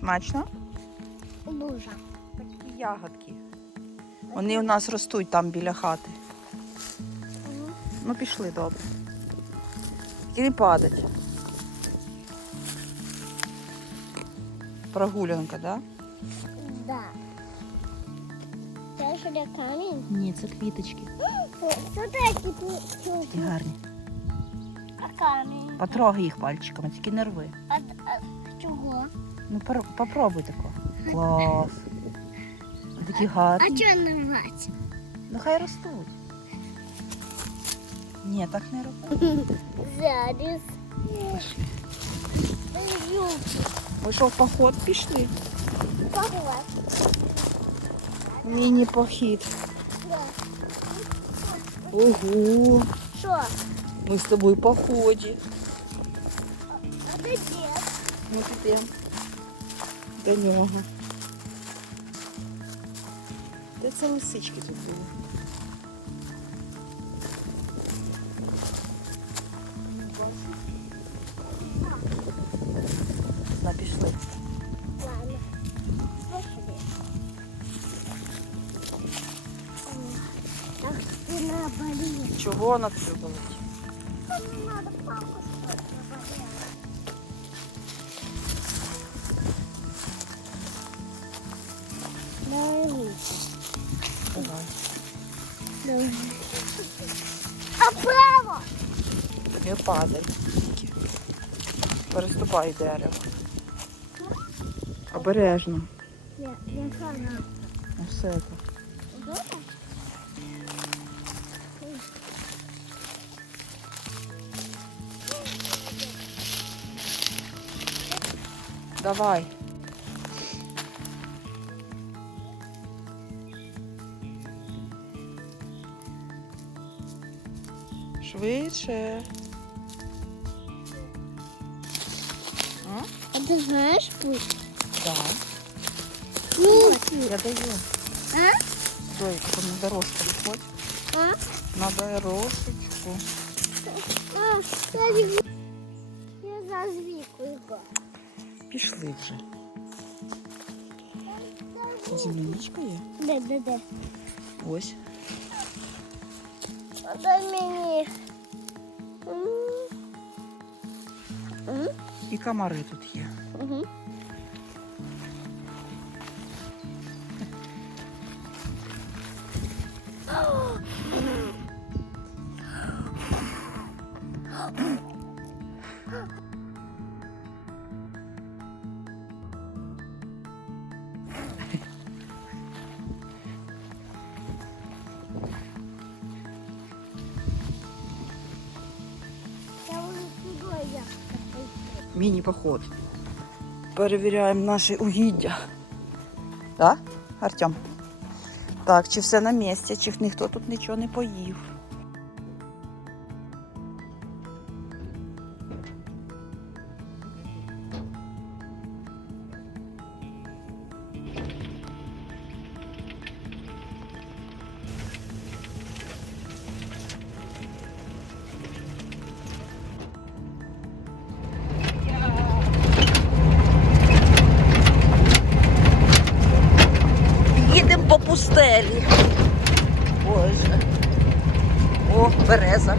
Смачно? Дуже. Такі ягодки. Вони у нас ростуть там біля хати. Ну, пішли добре. Тільки не падать. Прогулянка, так? Да? Да. Це що для камінь? Ні, це квіточки. Такі гарні. А камінь? Потрогай їх пальчиками, тільки не рви. А, а чого? Ну, пор- попробуй тако. Клас. Такі гарні. А чого нарвати? Ну хай ростуть. Ні, так не роби. Зараз. Пішли. Юбки. Ми що в поход пішли? Погла. Міні-похід. Ого. Що? Ми з тобою в поході. А де дід? Ми підемо До нього. Де це лисички тут були? На, пішли. Ладно. Так, спина болит. Чого вона тобі болить? Мне надо папу А право? Не падай. Переступай дерево. Обережно. Нет, я сама. Все це. Давай. Швидше. А? А ты знаешь путь? Да. Нет. Я даю. А? Стой, потом на дорожку выходь. А? На дорожечку. А, я не Я за звіку його. Пішли вже. Земляничка є? Де, де, де? Ось. А дай мені. І комари тут є. Угу. Я Міні-поход. Перевіряємо наші угіддя. Так, Артем? Так, чи все на місці, чи ніхто тут нічого не поїв. Їдемо по пустелі. Боже. О, береза.